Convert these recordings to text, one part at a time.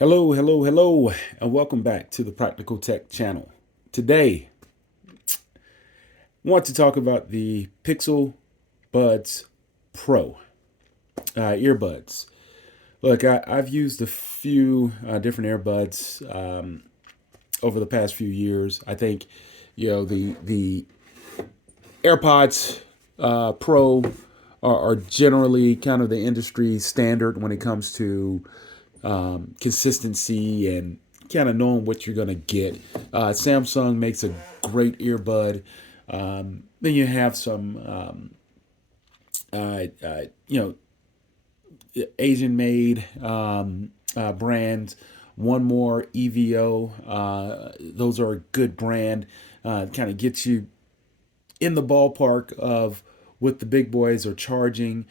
Hello, hello, hello, and welcome back to the Practical Tech channel. Today, I want to talk about the Pixel Buds Pro earbuds. Look, I've used a few different earbuds over the past few years. I think, the AirPods Pro are generally kind of the industry standard when it comes to consistency and kind of knowing what you're going to get. Samsung makes a great earbud. Then you have some, uh, uh, you know, Asian made brands. One more EVO. Those are a good brand. Kind of gets you in the ballpark of what the big boys are charging.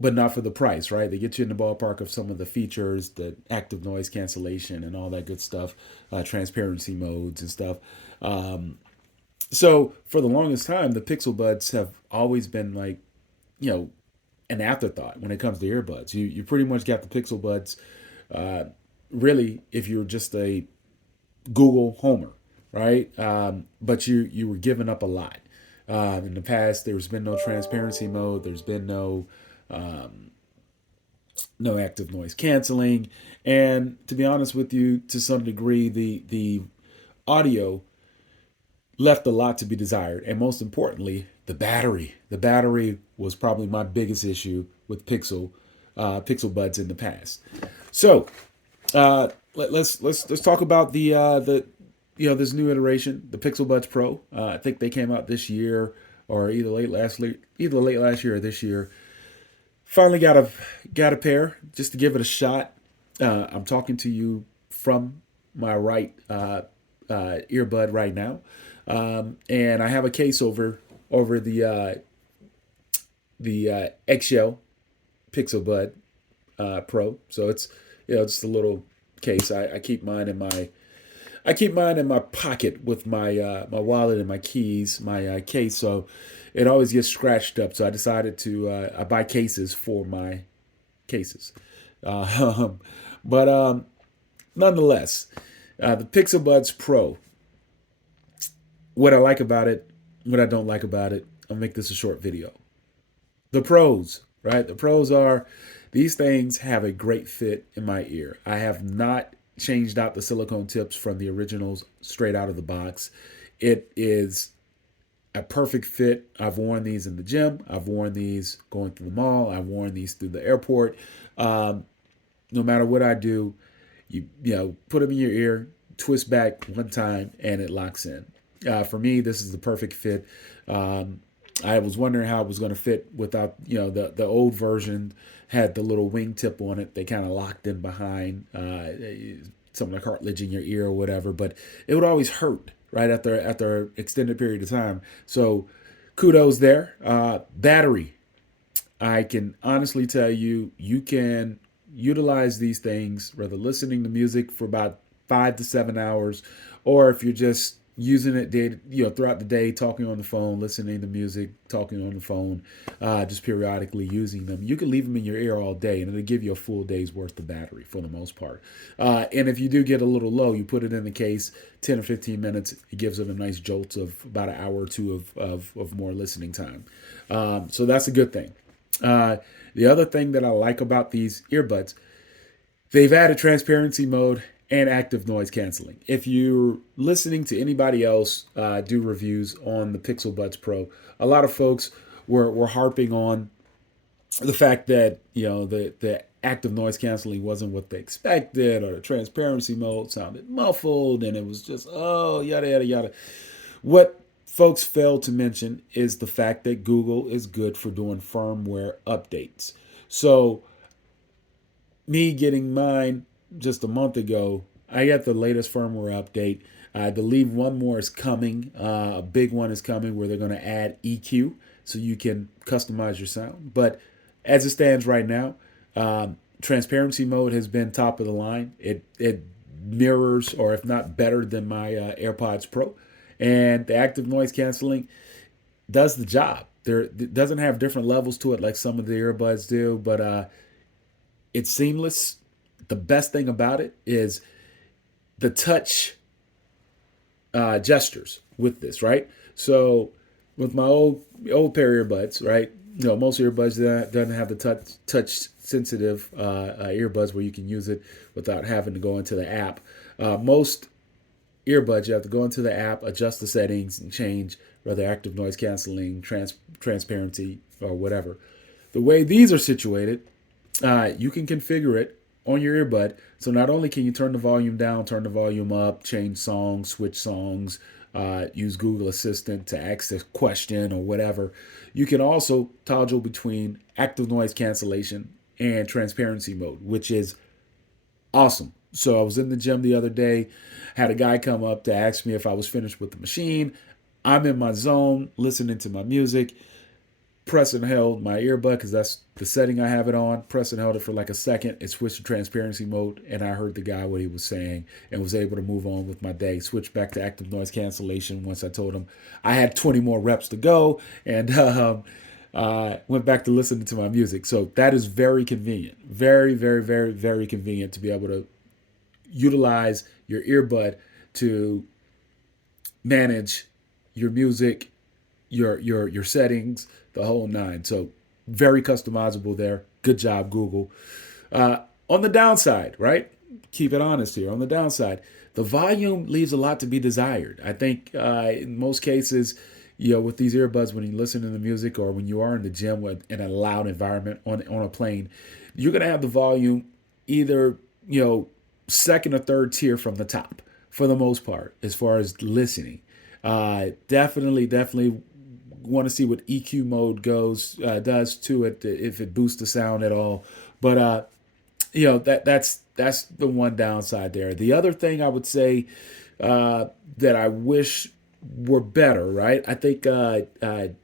But not for the price, right? They get you in the ballpark of some of the features, the active noise cancellation and all that good stuff, transparency modes and stuff. So for the longest time, the Pixel Buds have always been like, you know, an afterthought when it comes to earbuds. You pretty much got the Pixel Buds, uh, really, if you're just a Google Homer, right? But you were giving up a lot. In the past, there's been no transparency mode. There's been no active noise canceling, and to be honest with you, to some degree, the audio left a lot to be desired, and most importantly, the battery. The battery was probably my biggest issue with Pixel Buds in the past. So let's talk about the this new iteration, the Pixel Buds Pro. I think they came out this year, or either late last year or this year. Finally got a pair just to give it a shot. I'm talking to you from my right earbud right now, and I have a case over the eggshell Pixel Bud Pro. So it's it's a little case. I keep mine in my pocket with my wallet and my keys, my case. So it always gets scratched up. So I decided to I buy cases for my cases. Uh, but nonetheless, the Pixel Buds Pro. What I like about it, what I don't like about it. I'll make this a short video. The pros, right? The pros are these things have a great fit in my ear. I have not changed out the silicone tips from the originals straight out of the box. It is a perfect fit. I've worn these in the gym. I've worn these going through the mall. I've worn these through the airport. No matter what I do, you put them in your ear, twist back one time, and it locks in. For me, this is the perfect fit. I was wondering how it was going to fit without, the old version had the little wingtip on it. They kind of locked in behind some of the cartilage in your ear or whatever, but it would always hurt right after extended period of time. So kudos there. Battery. I can honestly tell you, you can utilize these things, whether listening to music for about 5 to 7 hours, or if you're just using it throughout the day, talking on the phone, listening to music, talking on the phone, just periodically using them. You can leave them in your ear all day, and it'll give you a full day's worth of battery for the most part. And if you do get a little low, you put it in the case, 10 or 15 minutes, it gives it a nice jolt of about an hour or two of more listening time. So that's a good thing. The other thing that I like about these earbuds, they've added transparency mode and active noise canceling. If you're listening to anybody else do reviews on the Pixel Buds Pro, a lot of folks were harping on the fact that the active noise canceling wasn't what they expected, or the transparency mode sounded muffled, and it was just yada yada yada. What folks fail to mention is the fact that Google is good for doing firmware updates. So me getting mine just a month ago, I got the latest firmware update. I believe one more is coming. A big one is coming where they're going to add EQ so you can customize your sound. But as it stands right now, transparency mode has been top of the line. It mirrors, or if not better than, my AirPods Pro. And the active noise canceling does the job. It doesn't have different levels to it like some of the earbuds do, but it's seamless. the best thing about it is the touch gestures with this, right? So with my old pair of earbuds, right? Most earbuds doesn't have the touch sensitive earbuds where you can use it without having to go into the app. Most earbuds, you have to go into the app, adjust the settings, and change whether active noise canceling, transparency, or whatever. The way these are situated, you can configure it on your earbud. So not only can you turn the volume down, turn the volume up, change songs, switch songs, use Google Assistant to ask a question or whatever, you can also toggle between active noise cancellation and transparency mode, which is awesome. So I was in the gym the other day, had a guy come up to ask me if I was finished with the machine. I'm in my zone, listening to my music, press and held my earbud because that's the setting I have it on. Press and held it for like a second. It switched to transparency mode, and I heard the guy what he was saying and was able to move on with my day. Switched back to active noise cancellation once I told him I had 20 more reps to go, and went back to listening to my music. So that is very convenient. Very, very, very, very convenient to be able to utilize your earbud to manage your music, your settings, the whole nine. So very customizable there. Good job, Google. On the downside, right? Keep it honest here. On the downside, the volume leaves a lot to be desired. I think in most cases, with these earbuds, when you listen to the music or when you are in the gym in a loud environment on a plane, you're gonna have the volume either second or third tier from the top for the most part as far as listening. Definitely want to see what EQ mode does to it if it boosts the sound at all. But that's the one downside there. The other thing I would say that I wish were better, right? I think I'm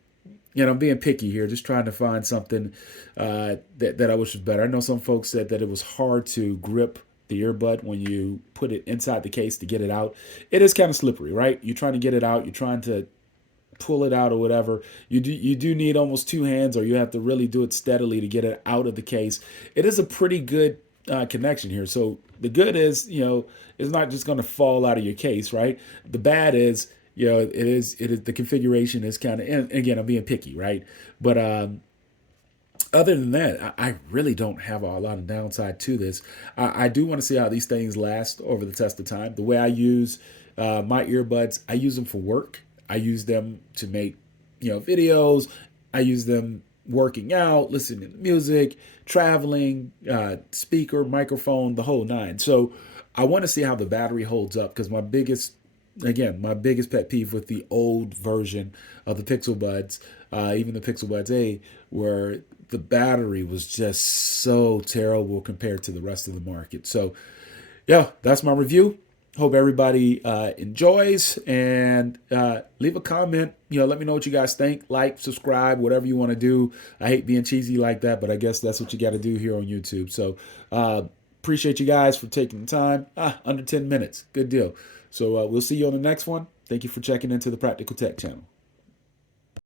being picky here, just trying to find something that I wish was better. I know some folks said that it was hard to grip the earbud when you put it inside the case to get it out. It is kind of slippery, right? You're trying to get it out. You're trying to pull it out or whatever. You do need almost two hands, or you have to really do it steadily to get it out of the case. It is a pretty good connection here. So the good is, it's not just going to fall out of your case, right? The bad is, it is the configuration is kind of, and again, I'm being picky, right? But other than that, I really don't have a lot of downside to this. I do want to see how these things last over the test of time. The way I use my earbuds, I use them for work. I use them to make videos. I use them working out, listening to music, traveling, speaker, microphone, the whole nine. So I want to see how the battery holds up because my biggest pet peeve with the old version of the Pixel Buds, even the Pixel Buds A, where the battery was just so terrible compared to the rest of the market. So, yeah, that's my review. Hope everybody enjoys and leave a comment. Let me know what you guys think. Like, subscribe, whatever you want to do. I hate being cheesy like that, but I guess that's what you got to do here on YouTube. So, appreciate you guys for taking the time. Under 10 minutes. Good deal. So we'll see you on the next one. Thank you for checking into the Practical Tech channel.